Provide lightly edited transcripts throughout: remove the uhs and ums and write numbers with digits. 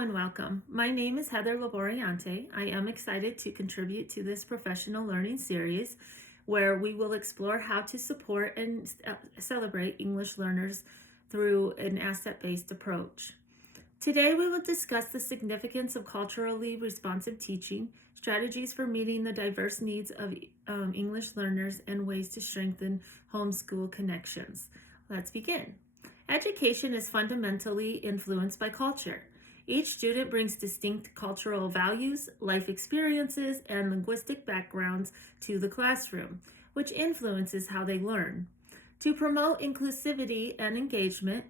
and welcome. My name is Heather Laboriante. I am excited to contribute to this professional learning series where we will explore how to support and celebrate English learners through an asset-based approach. Today we will discuss the significance of culturally responsive teaching, strategies for meeting the diverse needs of English learners, and ways to strengthen homeschool connections. Let's begin. Education is fundamentally influenced by culture. Each student brings distinct cultural values, life experiences, and linguistic backgrounds to the classroom, which influences how they learn. To promote inclusivity and engagement,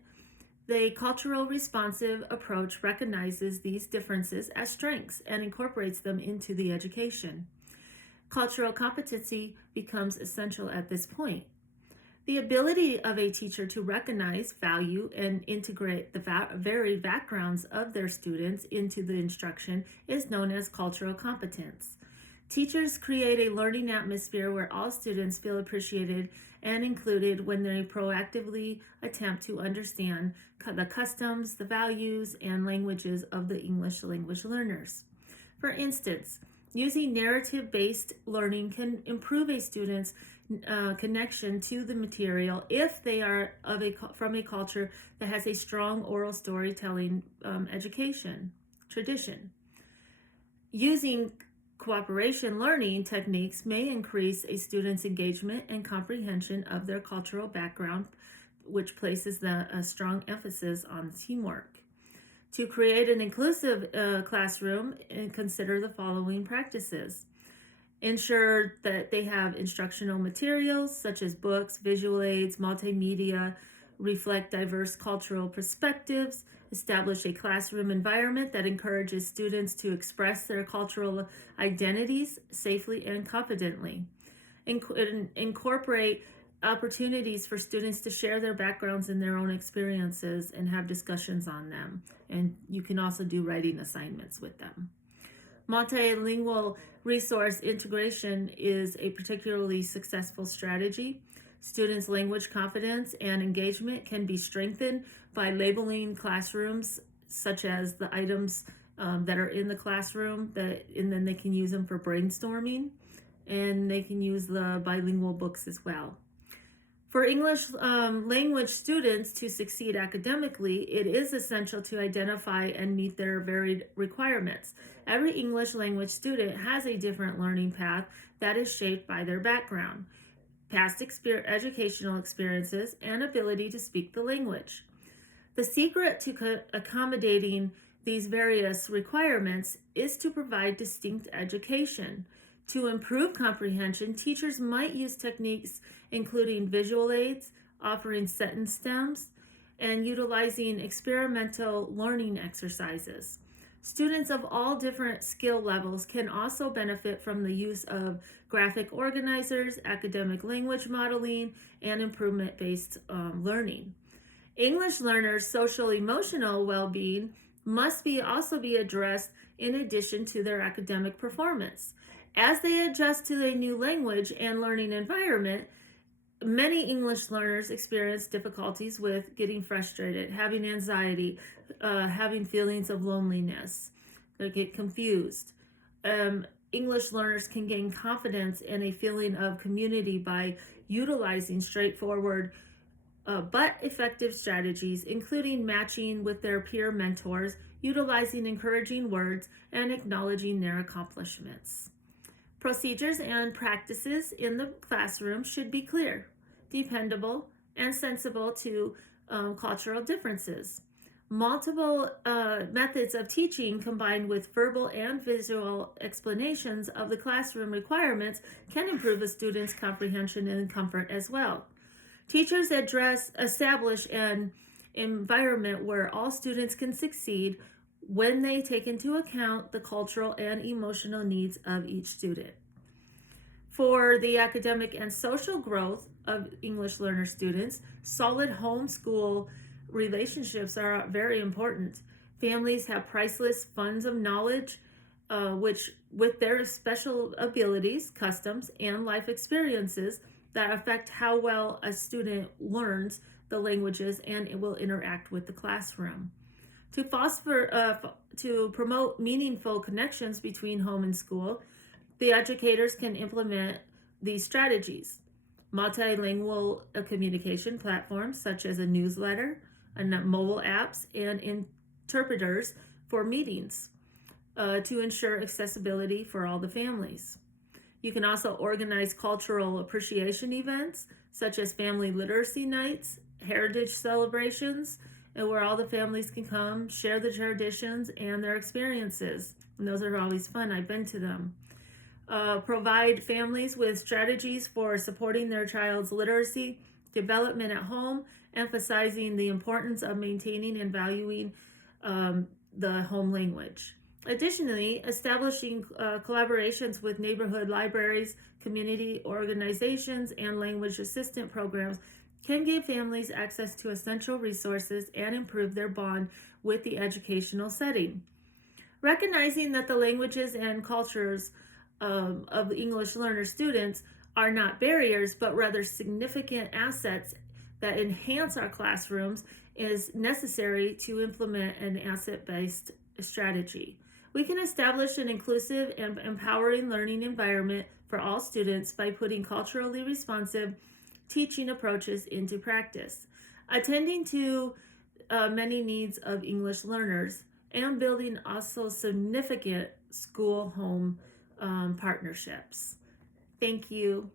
the cultural responsive approach recognizes these differences as strengths and incorporates them into the education. Cultural competency becomes essential at this point. The ability of a teacher to recognize, value, and integrate the varied backgrounds of their students into the instruction is known as cultural competence. Teachers create a learning atmosphere where all students feel appreciated and included when they proactively attempt to understand the customs, the values, and languages of the English language learners. For instance, using narrative-based learning can improve a student's connection to the material if they are from a culture that has a strong oral storytelling education tradition. Using cooperation learning techniques may increase a student's engagement and comprehension of their cultural background, which places a strong emphasis on teamwork. To create an inclusive classroom, consider the following practices. Ensure that they have instructional materials such as books, visual aids, multimedia, reflect diverse cultural perspectives. Establish a classroom environment that encourages students to express their cultural identities safely and confidently. Incorporate opportunities for students to share their backgrounds and their own experiences and have discussions on them. And you can also do writing assignments with them. Multilingual resource integration is a particularly successful strategy. Students' language confidence and engagement can be strengthened by labeling classrooms, such as the items that are in the classroom, and then they can use them for brainstorming, and they can use the bilingual books as well. For English language students to succeed academically, it is essential to identify and meet their varied requirements. Every English language student has a different learning path that is shaped by their background, past educational experiences, and ability to speak the language. The secret to accommodating these various requirements is to provide distinct education. To improve comprehension, teachers might use techniques including visual aids, offering sentence stems, and utilizing experimental learning exercises. Students of all different skill levels can also benefit from the use of graphic organizers, academic language modeling, and improvement-based learning. English learners' social-emotional well-being must also be addressed in addition to their academic performance. As they adjust to a new language and learning environment, many English learners experience difficulties with getting frustrated, having anxiety, having feelings of loneliness. They get confused. English learners can gain confidence and a feeling of community by utilizing straightforward but effective strategies, including matching with their peer mentors, utilizing encouraging words, and acknowledging their accomplishments. Procedures and practices in the classroom should be clear, dependable, and sensible to cultural differences. Multiple methods of teaching combined with verbal and visual explanations of the classroom requirements can improve a student's comprehension and comfort as well. Teachers establish an environment where all students can succeed when they take into account the cultural and emotional needs of each student. For the academic and social growth of English learner students, solid homeschool relationships are very important. Families have priceless funds of knowledge, which with their special abilities, customs, and life experiences that affect how well a student learns the languages and it will interact with the classroom. To promote meaningful connections between home and school, the educators can implement these strategies. Multilingual communication platforms such as a newsletter, mobile apps, and interpreters for meetings to ensure accessibility for all the families. You can also organize cultural appreciation events such as family literacy nights, heritage celebrations, and where all the families can come, share the traditions and their experiences. And those are always fun. I've been to them. Provide families with strategies for supporting their child's literacy development at home, emphasizing the importance of maintaining and valuing the home language. Additionally, establishing collaborations with neighborhood libraries, community organizations, and language assistant programs can give families access to essential resources and improve their bond with the educational setting. Recognizing that the languages and cultures of English learner students are not barriers, but rather significant assets that enhance our classrooms is necessary to implement an asset-based strategy. We can establish an inclusive and empowering learning environment for all students by putting culturally responsive teaching approaches into practice, attending to many needs of English learners, and building also significant school-home partnerships. Thank you.